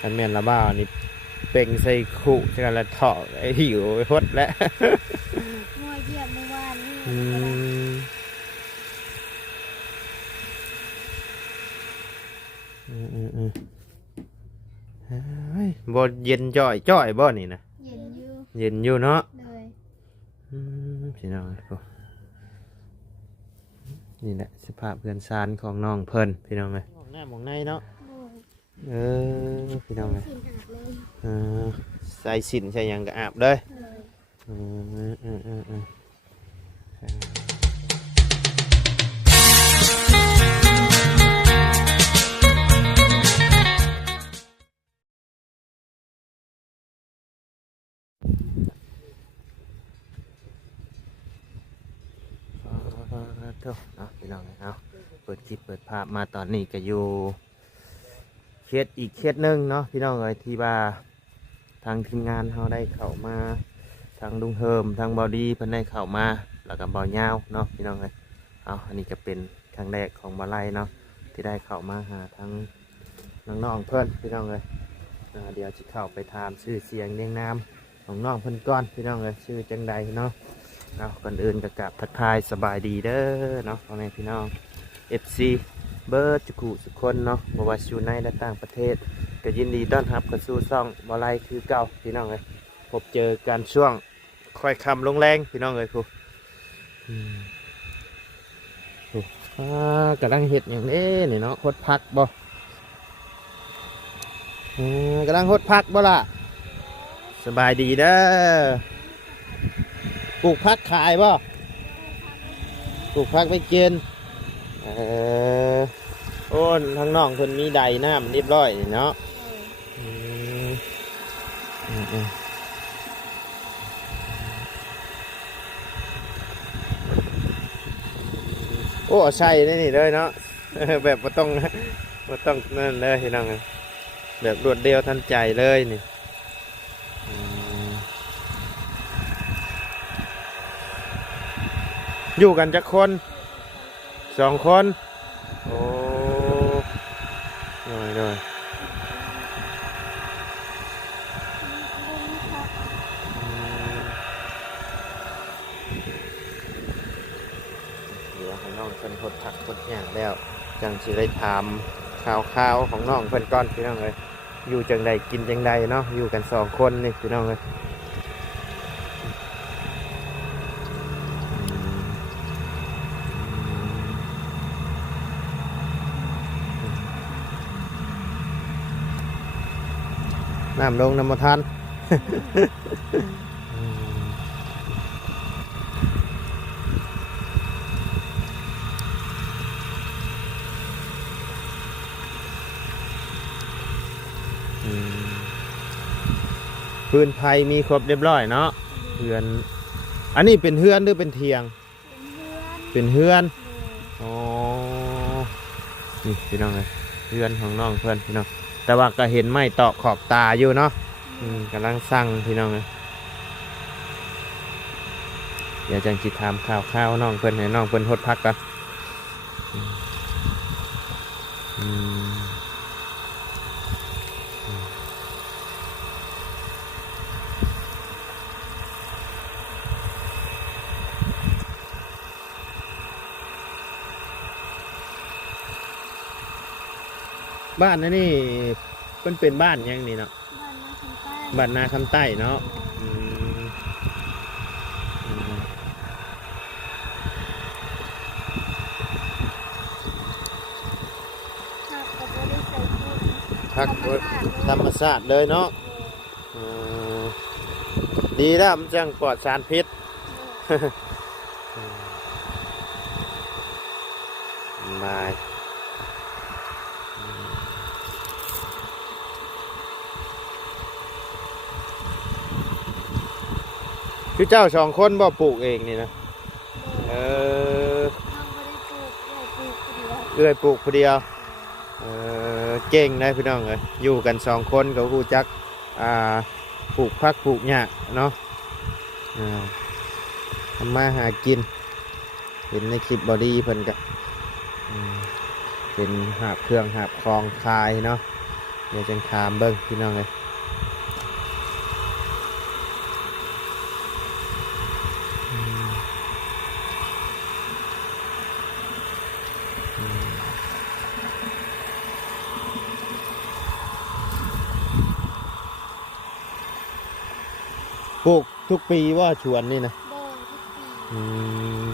คันแม่นละบ้านี่เป่งใส่ขู่จังละเถาะไอ้หิวไปพดแล้วงัวเยี่ยมเมื่อวานนี่บ่เย็นจ่อยบ่นี่นะเย็นอยู่เย็นอยู่เนาะเลยพี่น้องนี่แหละสภาพเพื่อนซานของน้องเพิ่นพี่น้องเลยมองหน้ามองในเนาะพี่น้องเลยใส่สินใส่ยังก็อาบเลยพี่น้องเลยเอาเปิดคลิปเปิดภาพมาตอนนี้ก็อยู่เคสอีกเคสหนึ่งเนาะพี่น้องเลยที่ว่าทางทีมงานเขาได้เข้ามาทางลุงเฮิมทางบอดี้เพิ่นได้เข้ามาแล้วก็บอลยาวเนาะพี่น้องเลยเอาอันนี้จะเป็นครั้งแรกของบอลไลเนาะที่ได้เข้ามาหาทางน้องๆเพื่อนพี่น้องเลยเดี๋ยวจะเข้าไปถามชื่อเสียงเรียงนามของน้องเพิ่นก้อนพี่น้องเลยชื่อจังใดเนาะเอาก่อนอื่นกับทักทายสบายดีเด้อเนาะพ่อแม่พี่น้อง FC เบิร์ดจุกุสุคนเนาะบ่ว่าอยู่ในและต่างประเทศก็ยินดีต้อนรับเข้าสู่ช่องบอลไลคือเก่าพี่น้องเลยพบเจอกันช่วงค่อยคำลงแรงพี่น้องเลยครูกำลังเห็ดอย่างนี้นี่เนาะหดพักบ่กำลังหดพักบ่ล่ะสบายดีเด้อปลูกพักขายบ่ปลูกพักไปกินโอ้ทางน้องคนมีใดน้ำเรียบร้อยเนาะโอ้ใช่นี่เลยเนาะแบบไม่ต้องนั่นเลยพี่น้องแบบรวดเดียวทันใจเลยนี่อยู่กันจักคน2 คนโอ้หน่อยเดี๋ยวให้น้องเพิ่นพดผักพดหญ้าแล้วจังสิได้ถามข่าวของน้องเพิ่นก่อนพี่น้องเลยอยู่จังใดกินจังใดเนาะอยู่กัน2 คนนี่พี่น้องเลยน้ำลงน้ำมาทันพื้นไผ่มีครบเรียบร้อยเนาะเฮือนอันนี้เป็นเฮือนหรือเป็นเทียงเป็นเฮือนอ๋อนี่พี่น้องเลยเฮือนของน้องเพื่อนพี่น้องแต่ว่าก็เห็นไม่ตอกขอบตาอยู่เนาะกำลังสั่งพี่น้องเลยเดี๋ยวจังจิตถามข้าวน้องเพื่อนให้น้องเพื่อนหดพักกันบ้านนี่เป็นบ้านยังนี่เนาะบ้านนาคำใต้เนาะพักธรรมชาติเลยเนาะดีแล้วมันจังปลอดสารพิษมาคือเจ้า2 คนบ่ปลูกเองนี่นะเอื้อยปลูกคนเดียวเก่งนะพี่น้องเลยอยู่กัน2 คนก็รู้จักปลูกผักปลูกหญ้าเนาะทำมาหากินเห็นในคลิปบอดี้เพิ่นกัน เป็นหาบเครื่องหาบคลองคายเนาะเดี๋ยวจังถามเบิ้งพี่น้องเลยปลูกทุกปีว่าชวนนี่นะ โดยทุกปี อืม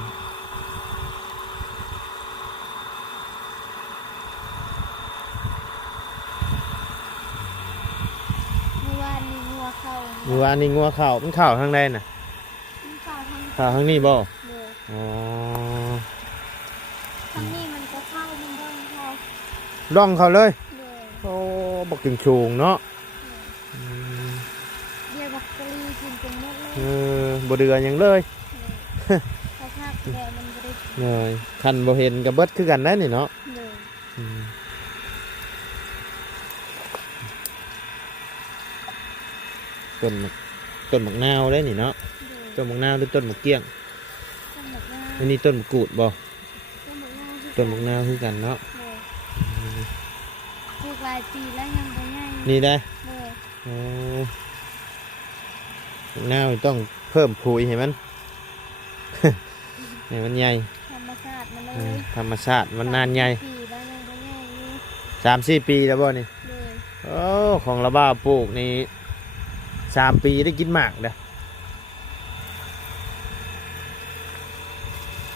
เมื่อวานนี้งัวเข้า เมื่อวานนี้งัวเข่ามันเข่าทางใดน่ะ มันเข้าทาง เข่าทางนี้บ่ เลย อ๋อ ทางนี้มันก็เข้ามันโดนเข้า ร่องเขาเลย เลย โอ้บักจึงชูงเนาะอืม เดี๋ยวบักกะลีกินจนหมดเลย บ่เดือหยังเลย เขาภาคแดงมันก็ได้กิน เลยคันบ่เห็นกับเบิดคือกันได้นี่เนาะ เลย อืมต้นมะต้นมะนาวได้นี่เนาะ เลย ต้นมะนาวหรือต้นมะเกี้ยง ต้นหมกหน้า อันนี้ต้นมะกรูดบ่ ต้นหมกหน้าที่ ต้นมะนาวคือกันเนาะ เลยปลูกหลายปีแล้วยังบ่ง่าย นี่ได้ เลย อ๋อมะนาวต้องเพิ่มปุ๋ยให้มัน ให้มันใหญ่ ธรรมชาติมันเล เออย ธรรมชาติมันนานใหญ่ ปีแล้วยังบ่ง่ายอยู่ 3-4 ปีแล้วบ่นี่ เลย โอ้ของระบ้าปลูกนี่3 ปีได้กินหมากเด้อ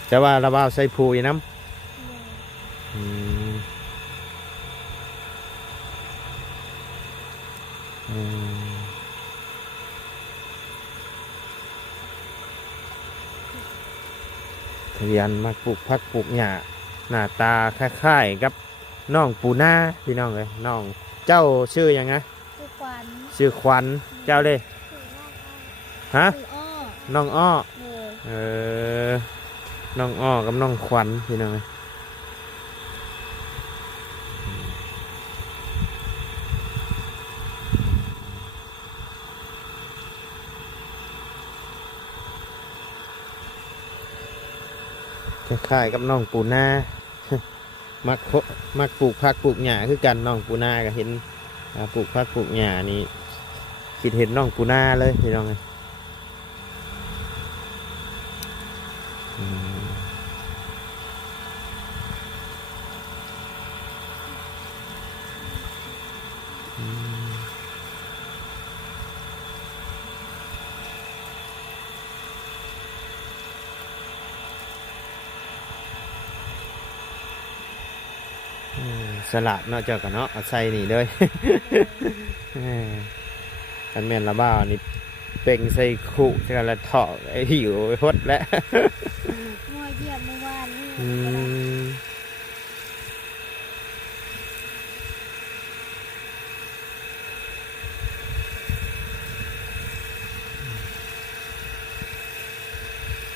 แต่ว่าระบ้าใส่ปุ๋ยน้ำ เลย อืมอืมทะเรียนมาปลูกพักปลูกหญ้าหน้าตาคล้ายๆกับน้องปูนาพี่น้องเลยน้องเจ้าชื่อหยังไง คือขวัญ ชื่อขวัญเจ้าเลย คือน้องอ้อ ฮะ คืออ้อ น้องอ้อ เลย เออน้องอ้อกับน้องขวัญพี่น้องเลยคล้ายๆกับน้องปูนา มักปลูกผักปลูกหญ้าคือกันน้องปูนาก็เห็นปลูกผักปลูกหญ้านี่คิดเห็นน้องปูนาเลยพี่น้องเลยอืมอืมสลัดเนาะเจ้ากันเนาะเอาใส่นี่เลย กันแม่นละบ้าวนี่เป่งใส่ขู่กันละเถาะไอ้หิวไปพดแล้ว งัวเหยียบเมื่อวานนี่ อืม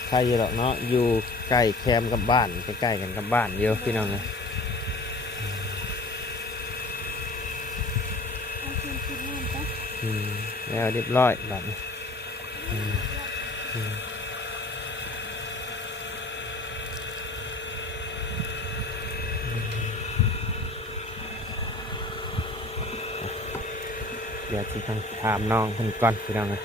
ใครอยู่หรอกเนาะอยู่ใกล้แคมป์กับบ้านใกล้ๆกันกับบ้านเยอะพี่น้องเลย เอาคืนคิดนั่นจ้ะ แล้วเรียบร้อยแบบนี้เดี๋ยวจะต้องถามน้องคนก่อนพี่น้องเลย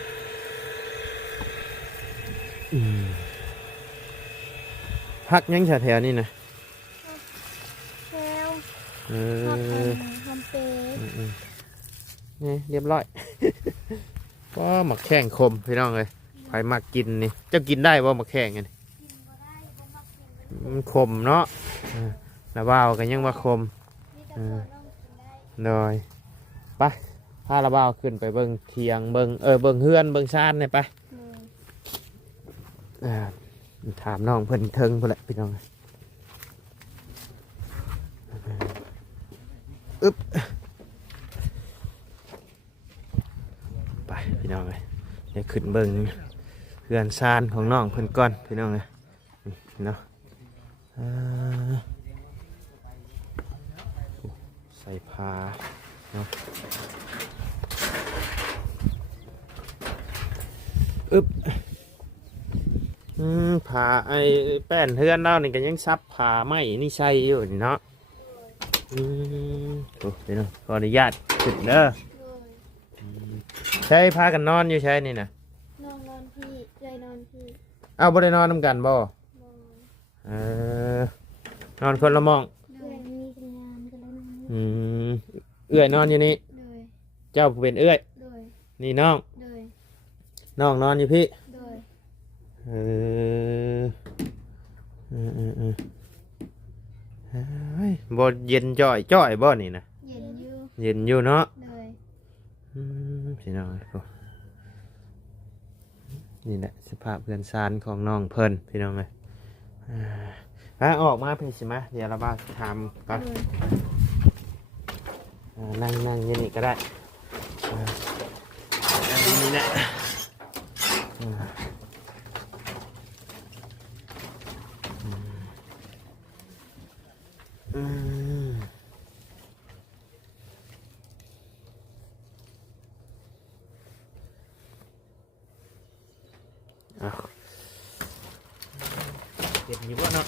พักยังแถวๆนี่นะ แก้ว เอ ผัก อ คำเป นี่เรียบร้อย ก็หมักแข้งคมพี่น้องเลยใครมากินนี่เจ้ากินได้ว่าหมักแข้งไงนี่ กินบ่ได้บ่มักกินเลย มันคมเนาะแล้วว่าวกันยังว่าคม มีแต่ตัวน้องกินได้ เลยไปพาระบ่าวขึ้นไปเบิ่งเทียงเบิ่งเบิ่งเฮือนเบิ่งชานเนี่ยไป เลย อ่าถามน้องเพิ่นเทิงพุ่นแหละพี่น้องอึ๊บไปพี่น้องเลยเดี๋ยวขึ้นเบิ่งเฮือนชานของน้องเพิ่นก่อนพี่น้องเลยนี่เนาะใส่ผ้าเนาะอึ๊บผ้าไอ้แป้นเฮือนเรานี่ก็ยังซับผ้าไหมนี่ใช่อยู่นี่เนาะ อืมโอ้พี่น้องขออนุญาตขึ้นเด้อ โดย ใช้พากันนอนอยู่ใช่นี่นะ นอนนอนพี่เอื้อยนอนพี่ เอาบ่ได้นอนนำกันบ่ โดย เออนอนคนละหมอง เอื้อยมีเป็นงานกันแล้วนะ อืมเอื้อยนอนอยู่นี่ โดย เจ้าผู้เป็นเอื้อย โดย นี่น้อง โดย น้องนอนอยู่พี่ โดย เออเออเออเออเฮ้ยบ่เย็นจ่อยบ่นี่นะ เย็นอยู่ เย็นอยู่เนาะ โดย พี่น้องก็นี่แหละสภาพเพื่อนซานของน้องเพิ่นพี่น้องเลยออกมาเพิ่นสิมาเดี๋ยวเราบ้าถามก่อน โดย นั่งอยืนนี่ก็ได้นั่งนี่แหละเก็บอยู่บ่เนาะ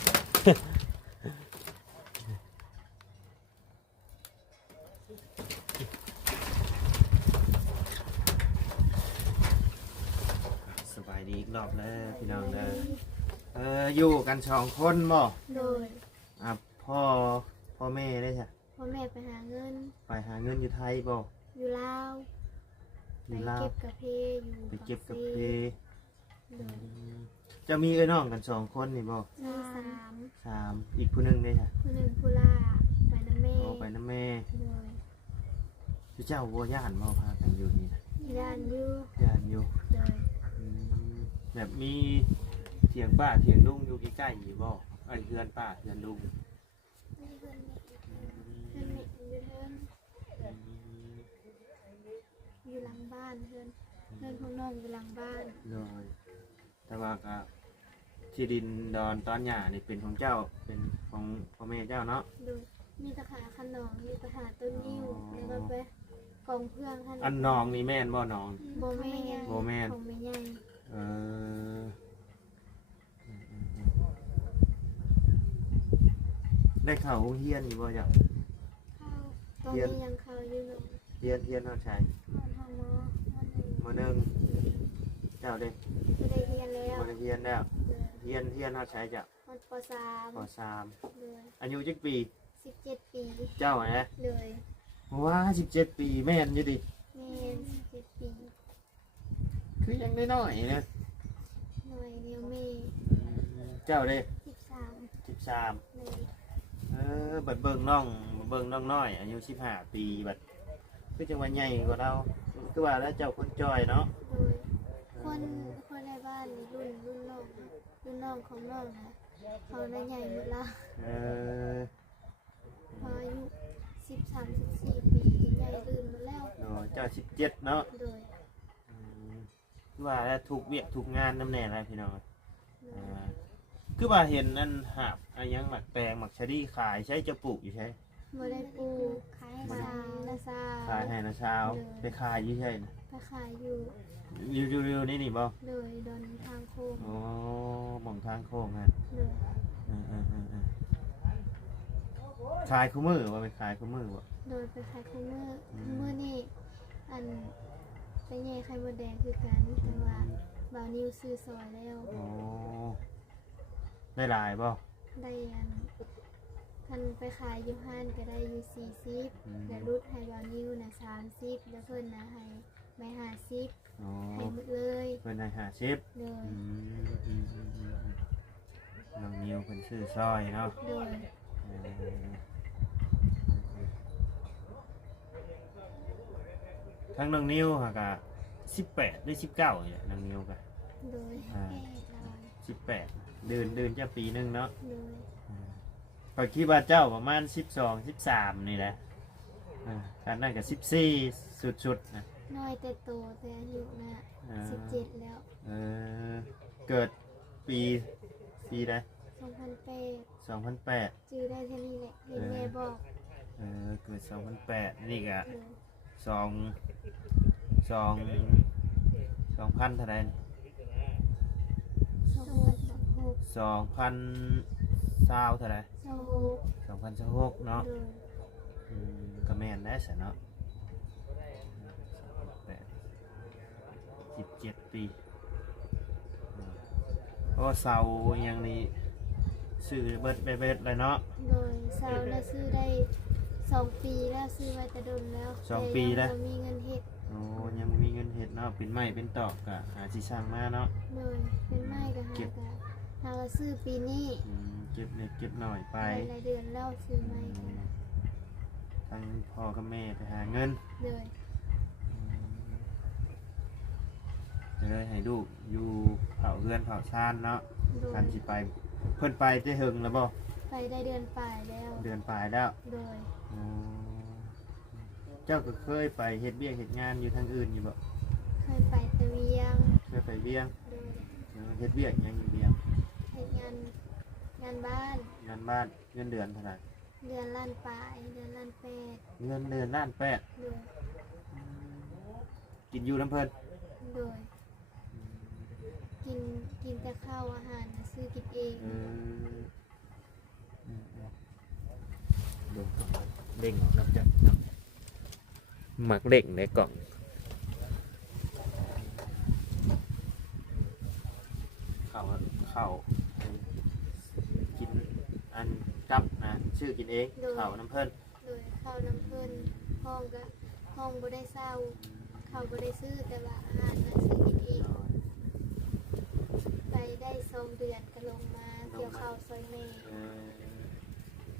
สบายดีอีกรอบแล้วพี่น้องเด้ออยู่กัน2 คนบ่ โดย อ่ะพ่อแม่ได้ใช่ พ่อแม่ไปหาเงิน ไปหาเงินอยู่ไทยบ่ อยู่ลาว อ ไป ยู่ลาว เก็บกาแฟอยู่ ไปเก็บกับเพ โดย จะมีน้องกัน2 คนนี่บ่ มีสาม 3อีกผู้หนึงได้ใช่ ผู้หนึ่งผู้ล่าไปน้ำแม่ เอาไปน้ำแม่ โดย เจ้าบ่ย่านบ่พากันอยู่นี่นะ ย่านอยู่ ย่านอยู่ โดย อืมแบบมีเถียงป้าเถียงลุงอยู่ใกล้ๆอยู่บ่ไอ้เพื่อนป้าเพื่อนลุง มีเพื่อนเม็ดเพื่อนเม็ดอยู่เทินอยู่หลังบ้านเพื่อนของน้องอยู่หลังบ้าน เลยแต่ว่าก็ที่ดินดอนตอนหญ้านี่เป็นของเจ้าเป็นของพ่อแม่เจ้าเนาะ โดยมีตะขาขนองมีตะขาต้นนิ้วแล้วก็ไปกองเพื่อนท่าน อันน้องนี่แม่นบ่น้อง โบแม่ บ่แม่น ของแม่ใหญ่ เออได้ข่าวโรงเรียนอยู่บ่จ้ะ เข้าตอนนี้ยังเข้าอยู่เนาะ เรียนเฮาใช้ มันทำมอ มหนึ่งเจ้าเด้ ไม่ได้เรียนแล้ว บ่ได้เรียนแล้วเรียนเฮาใช้จ้ะ มันปสาม ป .3 เลย อายุจักปี 17 ปี เจ้านะ เลย ว้า17 ปีแม่นอยู่ดิ แม่17 ปี คือยังน้อยๆนะ หน่วยเดียวแม่ เจ้าเด้ 13 13 เลย บัดเบิ่งน้องน้อยอายุ15 ปีบัดคือจังหวะใหญ่กว่าเราคือว่าแล้วเจ้าคนจอยเนาะ โดยคนในบ้านนี่รุ่นน้องของน้องนะเขาได้ใหญ่หมดละ เออ พออายุ13-14 ปีใหญ่ลื่นหมดแล้ว โอ้เจ้า17เนาะ โดย คือว่าแล้วทุกเวียกทุกงานน้ำแน่อะไรพี่น้อง โดย คือว่าเห็นนั่นหาบอะไรยังหมักแตงหมักชะดีขายใช้จะปลูกอยู่ใช่ บ่ได้ปลูกขายให้สาวนะสาว ขายให้นะเช้าไปขายอยู่ใช่นะ ไปขายอยู่ ริวๆนี่บ่ โดยดอนทางโค้ง อ๋อหม่องทางโค้งฮะ โดย ขายคู่มือว่าไปขายคู่มือบ่ โดยไปขายคูเมื่อนี่อันไปแย่ไข่มดแดงคือกันแต่ว่าบาวนิวซื้อซอยแล้ว อ๋อได้หลายบ่ ได้อันคันไปขายอยู่ห้านก็ได้อยู่40แล้วรุดให้บาวนิวนะ30แล้วเพิ่นนะให้ไม่50 อ๋อ ให้หมดเลย เพิ่นให้50 โดย น้องนิวเพิ่นซื้อซอยเนาะ โดย ทั้งน้องนิวฮะกะ18หรือ19เนี่ยน้องนิวกะ โดย 18เดือนจะปีหนึงเนาะ โดย ก็คิดว่าเจ้าประมาณ12 13นี่แหละการนั่นกับ14สุดๆนะ น้อยแต่โตแต่อายุนะ17แล้ว เออเกิดปีใด 2008 2008 จื้อได้แค่นี้แหละเห็นแม่บอก เกิด2008นี่ก็ โดย 2,000เท่าไหร่นี่ 2016 2,020เท่าไหร่ 26 2,016เนาะ โดย ก็แม่นได้ซะเนาะ17 ปีโอ้เสาอย่างนี้ซื้อเบิดไปเบิดเลยเนาะ โดยเสาแล้วซื้อได้2 ปีแล้วซื้อไว้แต่ดนแล้ว 2 ปีแล้ว ต่ยังบ่มีเงินเฮ็ด โอ้ยังบ่มีเงินเฮ็ดเนาะเป็นไม้เป็นตอกก็หาสิสร้างมาเนาะ โดยเป็นไม้ก็หา เก็บ ก็หาก็ซื้อปีนี้ เก็บเล็กเก็บหน่อยไป หลายเดือนแล้วซื้อไม้ก็ ทั้งพ่อกับแม่ไปหาเงิน โดย จะเลยให้ลูกอยู่เผาเรือนเผาชานเนาะ โดย กันสิไปเพิ่นไปได้เฮิงแล้วบ่ ไปได้เดือนปลายแล้ว เดือนปลายแล้ว โดย อ๋อเจ้าก็เคยไปเฮ็ดเวียกเฮ็ดงานอยู่ทางอื่นอยู่บ่ เคยไปตะเวียง เคยไปเวียง โดย เฮ็ดเวียกหยังอยู่เวียง เฮ็ดงานบ้าน งานบ้านเงินเดือนเท่าไหร่ เดือนล้านปลายเดือนล้านแปด เงินเดือนล้านแปด โดย กินอยู่น้ำเพิ่น โดยกินแต่ข้าวอาหารน่ะซื้อกินเอง เบิ่งก่อนเด้งน้ำจับเนาะหมักเด้งในกล่องข้าวกินอันกับนะชื่อกินเองข้าวน้ำเพิ่น โดยข้าวน้ำเพิ่นห้องก็ห้องบ่ได้เศร้าข้าวบ่ได้ซื้อแต่ว่าอาหารน่ะซื้อกินเองไปได้2 เดือนก็ลงมาเกี่ยวข้าวซอยแม่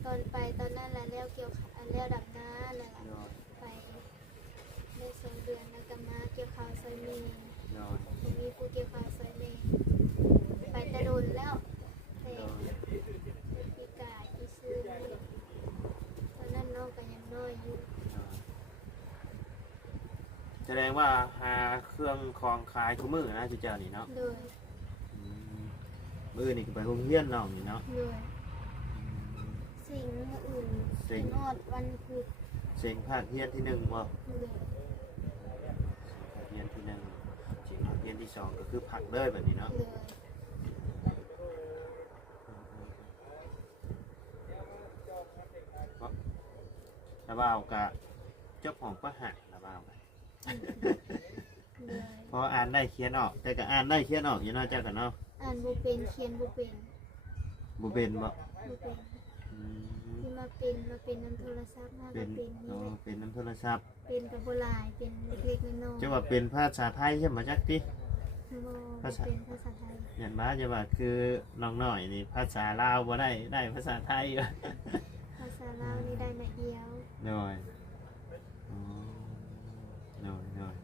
ตอนไปตอนนั้นแหละแล้วเกี่ยวแล้วดับน้านั่นแหละไปได้2 เดือนแล้วก็มาเกี่ยวข้าวซอยแม่มีผู้เกี่ยวข้าวซอยแม่ไปแต่โดนแล้วแต่ปีกายที่ซื้อเลยตอนนั้นน้องก็ยังน้อยอยู่ แสดงว่าหาเครื่องคองขายทุกมื้อนะจุเจ้านี่เนาะ โดย มื้อนี่ก็ไปโรงเรียนน้องนี่เนาะ โดยสิ่งอื่นเป็นอดวันพุธ เสียงภาคเรียนที่1บ่ โดย ภาคเรียนที่1เสียงภาคเรียนที่2ก็คือพักเลยแบบนี้เนาะ โดย ระบ่าวกะเจ้าของก็หักระบ่าวกะ โดย พออ่านได้เขียนออกแต่ก็อ่านได้เขียนออกอยู่เนาะเจ้ากันเนาะ อ่านบ่เป็นเขียนบ่เป็น บ่เป็นบ่ บ่เป็น อืม ที่มาเป็นน้ำโทรศัพท์มาก็ เป็น เป็นนี่ อ๋อ แหละ เป็นน้ำโทรศัพท์ เป็นกับโบราณเป็นเล็กๆน้อยๆ จะว่าเป็นภาษาไทยใช่ไหมจักติ โบ ภาษา เป็นภาษาไทย อย่างบ้าจะว่าคือน้องหน่อยนี่ภาษาลาวบ่ได้ภาษาไทยก็ ภาษาลาวนี่ได้มาเดียว หน่อยอ๋อหน่อย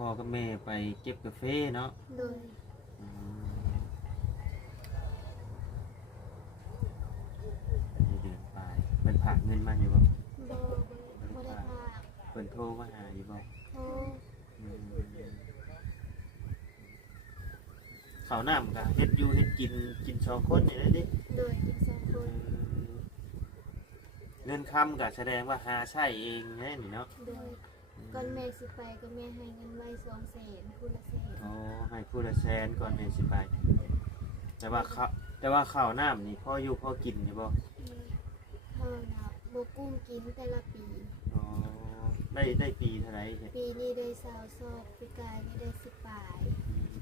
พ่อกับแม่ไปเก็บกาแฟเนาะ โดย อืมในเดือนปลายเป็นผ่านเงินมาอยู่บ่ โบได้พาก เพิ่นโทรมาหาอยู่บ่ โอ้ อืมข้าวน้ำก็เฮ็ดอยู่เฮ็ดกินสองคนนี่แหละดิ โดยกิน2 คน เงินคำก็แสดงว่าหาใช้เองแน่นี่เนาะ โดยก่อนแม่สิไปก็แม่ให้เงินไว้200,000ผู้ละ100,000 อ๋อให้ผู้ละแสนก่อนแม่สิไป แต่ว่าข้าวน้ำนี่พ่ออยู่พ่อกินอยู่บ่ เฮาน่ะบ่กุ้มกินแต่ละปี อ๋อได้ปีเท่าไหร่เฮ็ด ปีนี้ได้20ซอกปีกายนี่ได้10ปลาย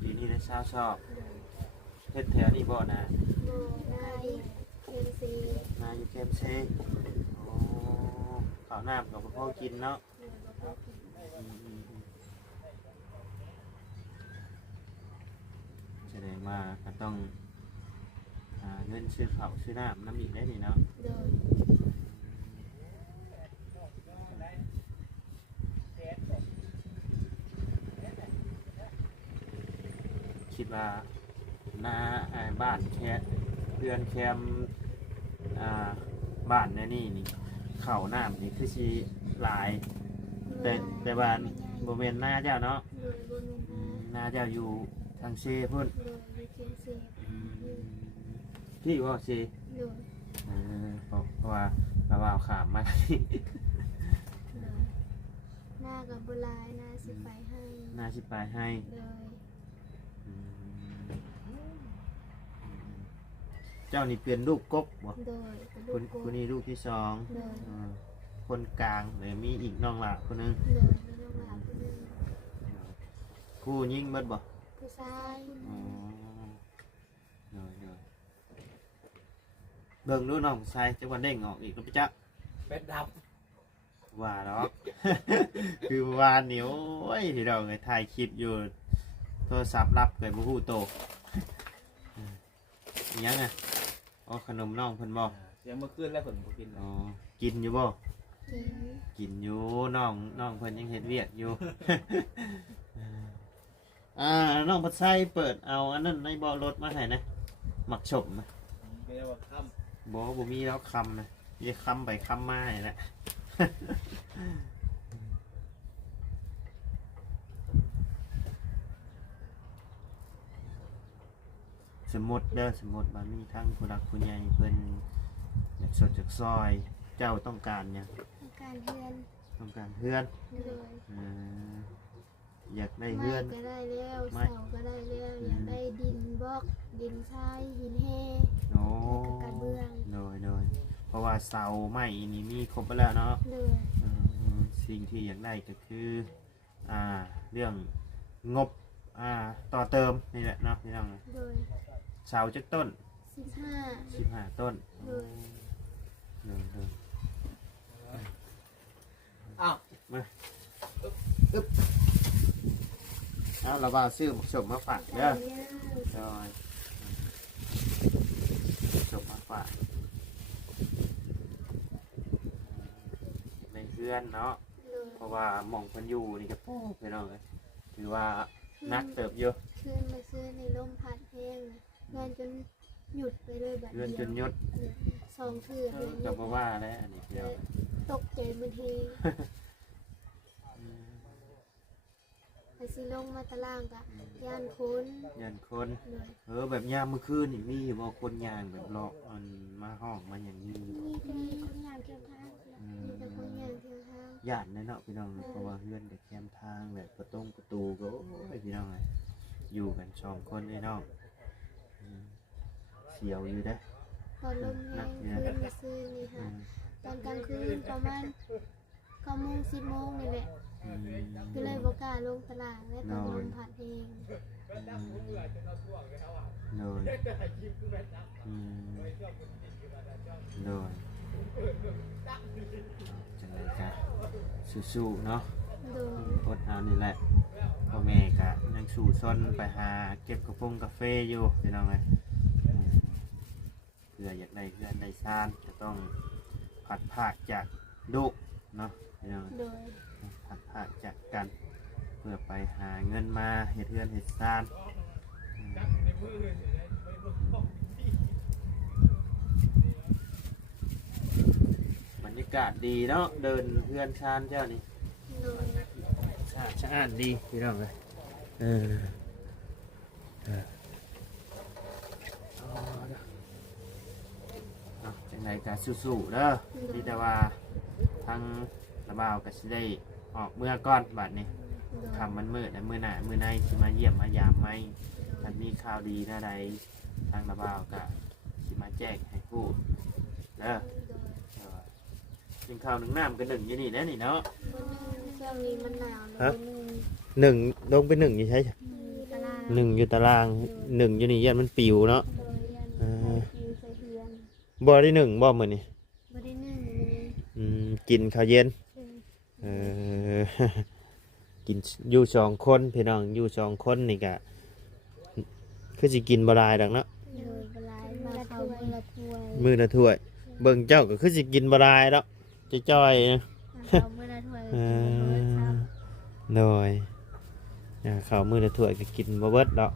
ปีนี้ได้20ชอบ โดย เฮ็ดแถวนี้บ่นะ โบนาดิเคนซี มาอยู่แคมป์เซอ๋อข้าวน้ำก็บ่พอกินเนาะ โดยบ่พอกิน แสดงว่าก็ต้องหาเงินซื้อข้าวซื้อน้ำน้ำอีกได้นี่เนาะ โดย คิดว่าหน้าบ้านแค่เรือนแคมป์บ้านเนี่ยนี่ข้าวน้ำนี่คือสิหลาย แต่ว่าบ่แม่นหน้าเจ้าเนาะ โดยบ่แม่น หน้าเจ้าอยู่ทางเซพุ่น โดยอยู่เคนซี ที่ว่าเซ โดย เพราะว่าเราเอาขามมา ที่ โดยหน้ากับโบราณหน้าสิไปให้ หน้าสิปลายให้ โดย อืม เจ้านี่เป็นลูกกบบ่ โดยเป็น ค ลู น กก คนนี้ลูกที่สอง โดย คนกลางเลยมีอีกน้องหลานคนหนึง โดยมีน้องหลานคนหนึง คู่ยิงเบิดบ่ ผู้ชาย อ๋อเนยเบิ่งดูน้องชายจังหวัดเด้งออกอีกแล้วปะจ๊ะ เป็ดดับ ว่าเนาะ คือวานนี่โอ้ยที่เราไงถ่ายคลิปอยู่โทรศัพท์รับเกิดบ่ฮู้โตอิหยังอ่ะอ๋อขนมน้องเพิ่นบ่ เสียงเมื่อคืนแล้วฝนบ่กิน อ๋อกินอยู่บ่ กิน กินอยู่น้องเพิ่นยังเฮ็ดเวียกอยู่ น้องพัดไส้เปิดเอาอันนั้นในบ่อรถมาให้นะหมักฉบนะ ไม่ได้ว่าค่ บ่มีแล้วคำนะมีคำไปคำมาให้แหละ สมมติเด้อสมมติว่ามีทั้งผู้รักผู้ใหญ่เพิ่นอยากสดจากซอยเจ้าต้องการเนี่ยง ต้องการเฮือน ต้องการเพื่อน โดย อยากได้ ไม้ เพื่อน ก็ได้แล้ว ไม้ เสาก็ได้แล้วอยากได้ดินบล็อกดินทรายหินแห่ โอ้ แล้วก็กระเบื้อง โดยเพราะว่าเสาไม้นี่มีครบไปแล้วเนาะ โดย สิ่งที่อยากได้ก็คือเรื่องงบต่อเติมนี่แหละเนาะพี่น้อง โดย เสาจักต้น 15 15 ต้น โดย เดิน ำอ้าว เอาเราว่าซื้อหมกสมมาฝากเด้อจอยสมมาฝากในเพื่อนเนาะ โดย เพราะว่าหมองเพิ่นอยู่นี่ก็พี่น้องเลยถือว่านักเติบเยอะ คืนมาซื้อในลมพัดแห้งเงินจนหยุดไปเลยแบบ เพื่อนจนยศ สองคืนเดือน กับว่าแล้วอันนี้เดียว ตกใจบางทีไปซื้อลงมาตารางกะย่านคน ยันคน เลย แบบยามเมื่อคืนนี่มีบ่คนยางแบบเลาะมันมาห้องมาอย่างนี้ มีคนงานเที่ยวทางมีแต่คนงานเที่ยวทาง ย่านแน่เนาะพี่น้องเพราะว่าเพื่อนกับแคมทางแบบประตูก็โอ้ยพี่น้องเลยอยู่กัน2 คนไอ้น้องเสียวอยู่เด้อ พอลมแห้งคืนมาซื้อนี่ค่ะตอนกลางคืนประมาณ9 โมง 10 โมงนี่แหละก็เลยบอกล้าลงตารางและตอนลมพัดเอง เลยเลยจังไรกะสู้ๆเนาะ โดย อดเอานี่แหละพ่อแม่กะยังสู่ซนไปหาเก็บกาแฟอยู่พี่น้องเลยเพื่ออยากได้เพื่อนได้ซานจะต้องผัดภาคจากลูกเนาะพี่น้อง โดย ผัดภาคจากกัน เพื่อไปหาเงินมาเฮ็ดเพื่อนเฮ็ดซานบรรยากาศดีเนาะเดินเพื่อนชานเจ้านี่ โดย สะอาดดีพี่น้องเลยจังไรก็สู้ๆเด้อที่แต่ว่าทางระบ่าวก็สิได้ออกเมื่อก่อนบัดนี้คำมันมืดแต่มือหน้ามือในสิมาเยี่ยมมายามไหมมันมีข่าวดีนะใดทางระบ่าวก็สิมาแจ้งให้ผู้เด้อกินข้าวหนึ่งน้ำกันหนึ่งอยู่นี่นะนี่เนาะ ช่วงนี้มันหนาวเลย หนึ่งลงไปหนึ่งอยู่ใช่ ตาราง หนึ่งอยู่ตารางหนึ่งอยู่นี่ยันมันปิวเนาะ โดยยันกินใส่เฮือน บ่ได้หนึ่งบ่เหมือนนี่ บ่ได้นึ่งมื้อนี้ กินข้าวเย็น เออ กินอยู่2 คนพี่น้องอยู่2 คนนี่กะคือสิกินบ่หลายดอกเนาะ โดยบ่หลายมาเข้ามื้อละถ้วย มื้อละถ้วย เบิ่งเจ้าก็คือสิกินบ่หลายดอกจะจ้อยนะ มาเข้ามื้อละถ้วย โดยข้าวมื้อละถ้วยก็กินบ่เบิดดอก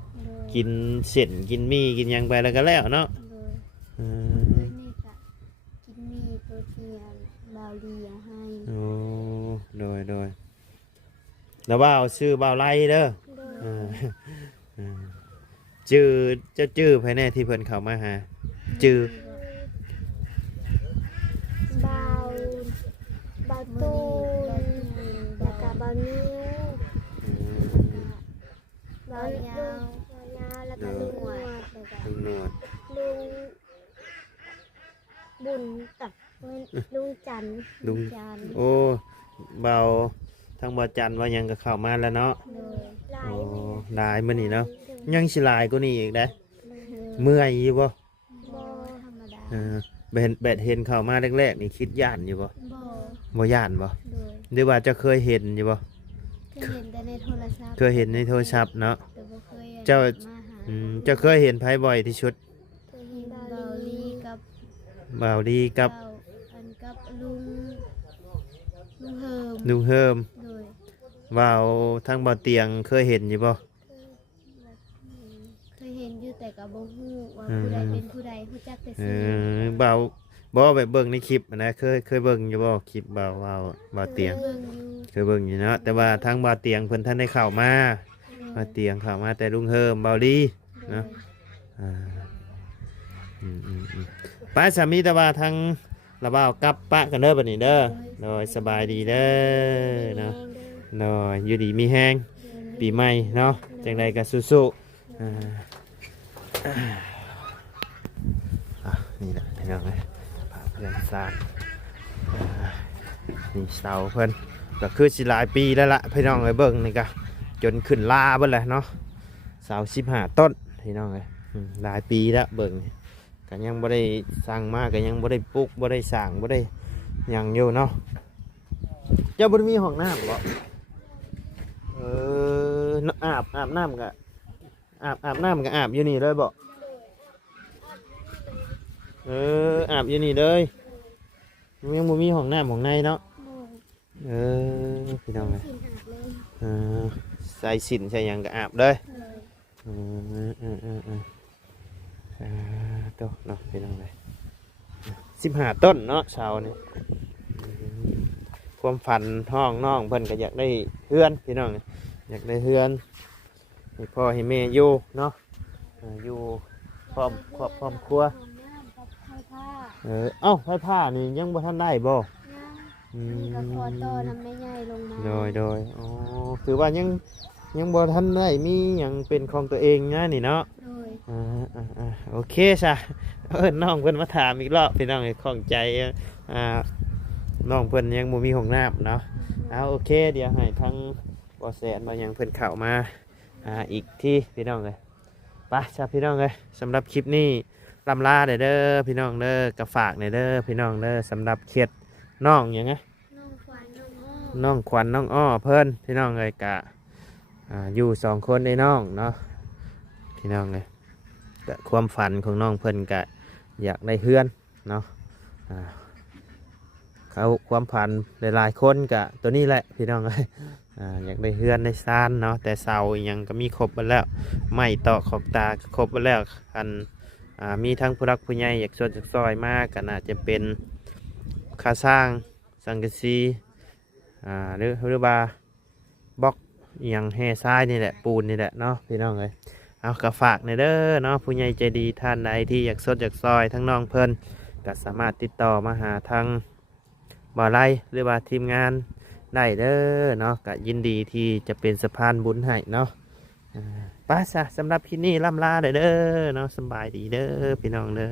กินเส้นกินหมี่กินหยังไปแล้วก็แล้วเนาะ โดยนี่ก็กินมีโปรตีนบาวเลียให้ โอ้โดยแล้วว่าเอาชื่อบ่าวไล่เด้อ โดย ชื่อเจ้าชื่อภายในที่เพิ่นเข้ามาหาชื่อบ าวบาวตูนแล้วก็บาวนิ้วบาวยาวแล้วก็ลุงหนวดแล้วก็ ลุงหนวด ลุง บุญกับลุงจันทร์ ลุง จันทร์ โอ้เบาทางบ่จันว่ายังก็เข้ามาแล้วเนาะ เลยหลา โอ้ ย หลายมื้อนี้เนาะ เลย ยังสิหลายกว่านี้อีกเด้ เลย เมื่อยอยู่บ่ บ่ธรรมดา แบดเห็นเข้ามาแรกๆนี่คิดย่านอยู่บ่ บ่ บ่ย่านบ่ เลย หรือว่าจะเคยเห็นอยู่บ่ เคยเห็นแต่ในโทรศัพท์ เคยเห็นในโทรศัพท์เนาะ แต่บ่เคย เจ้า มาหา จะเคยเห็นไผบ่อยที่สุด เคยเห็นเบาลีกับ บ่าวดีกับ เบาอันกับลุงเฮิม ลุงเฮิม เลย บ่าวทางบ่าวเตียงเคยเห็นอยู่บ่ เคยเห็นอยู่แต่กับบ่ฮู้ว่าผู้ใดเป็นผู้ใดฮู้จักแต่ เอ ชื่อ บ่าวบ่แบบเบิ่งในคลิปนะเคยเบิ่งอยู่บ่คลิปบ่าวเตียง เบิ่งอยู่ เคยเบิ่งอยู่เนาะแต่ว่าทางบ่าวเตียงเพิ่นท่านได้เข้ามาบ่าวเตียงเข้ามาแต่ลุงเฮิมบ่าวดี เนาะ อ่าป้าสามีแต่ว่าทางระบ่าวกลับปะกันเด้อบัดนี้เด้อโดยสบายดีเด้อเนาะโดยอยู่ดีมีแฮงปีใหม่เนาะจังใดก็สู้ๆนี่แหละพี่น้องเอ้ยพาเพื่อนสร้างนี่เสาเพิ่นก็คือสิหลายปีแล้วล่ะพี่น้องเอ้ยเบิ่งนี่ก็จนขึ้นลาเบิดแล้วเนาะเสา15ต้นพี่น้องเอ้ยหลายปีแล้วเบิ่งก็ยังบ่ได้สร้างมาก็ยังบ่ได้ปลูกบ่ได้สร้างบ่ได้หยังอยู่เนาะเจ้าบ่ได้มีห้องน้ำบ่อาบน้ำก็อาบน้ำก็อาบอยู่นี่เลยบ่อาบอยู่นี่เลยยังบ่มีห้องน้ำของในเนาะพี่น้องเอ้ย สินอาบเลย ใส่สินใส่หยังก็อาบเลย ต้นเนาะเป็นยังไง15 ต้นเนาะเสานี่ความฝันห้องน้องเพิ่นก็อยากได้เฮือนพี่น้องอยากได้เฮือนให้พ่อให้แม่อยู่เนาะอยู่พร้อมครอบพร้อมครัว ห้องน้ำกับไฟผ้า เอ้าไฟผ้านี่ยังบ่ทันได้บ่ ย่างนี่ก็คอโตน้ำไม่ใหญ่ลงมา โดยอ๋อคือว่ายังบ่ทันได้มีหยังเป็นของตัวเองนะนี่เนาะ โดย โอเคจ้ะน้องเพิ่นมาถามอีกรอบพี่น้องให้ข้องใจน้องเพิ่นยังบ่มีห้องน้ำเนาะโอเคเดี๋ยวให้ทั้งบ่แสนบ่หยังเพิ่นเข้ามาอีกที่พี่น้องเลยไปจ้ะพี่น้องเลยสำหรับคลิปนี้ลำลาเด้อพี่น้องเด้อกระฝากเด้อพี่น้องเด้อสำหรับเขียดน้องหยังไง น้องขวัญน้องอ้อ น้องขวัญน้องอ้อเพิ่นพี่น้องเลยกะอยู่2 คนในน้องเนาะพี่น้องเลยกะความฝันของน้องเพิ่นกะอยากได้เฮือนเนาะเขาความฝันหลายๆคนกะตัวนี้แหละพี่น้องเลยอยากได้เฮือนได้ซ่านเนาะแต่เสาอีหยังก็มีครบหมดแล้วไม้ต่อขอบตาก็ครบหมดแล้วอันมีทั้งผู้รักผู้ใหญ่อยากชวนจากซอยมากก็น่าจะเป็นค่าสร้างสังกะสีหรือบาบล็อกอหย่างแห่ทรายนี่แหละปูนนี่แหละเนาะพี่น้องเลยเอากระฝากในเด้อเนาะผู้ใหญ่ใจดีท่านใดที่อยากสดจากซอยทั้งน้องเพิ่นก็สามารถติดต่อมาหาทางบ่อไร่หรือว่าทีมงานได้เด้อเนาะก็ยินดีที่จะเป็นสะพานบุญให้เนาะป้าจ้ะสำหรับคลิปนี้ล่ำลาเด้อเนาะสบายดีเด้อพี่น้องเด้อ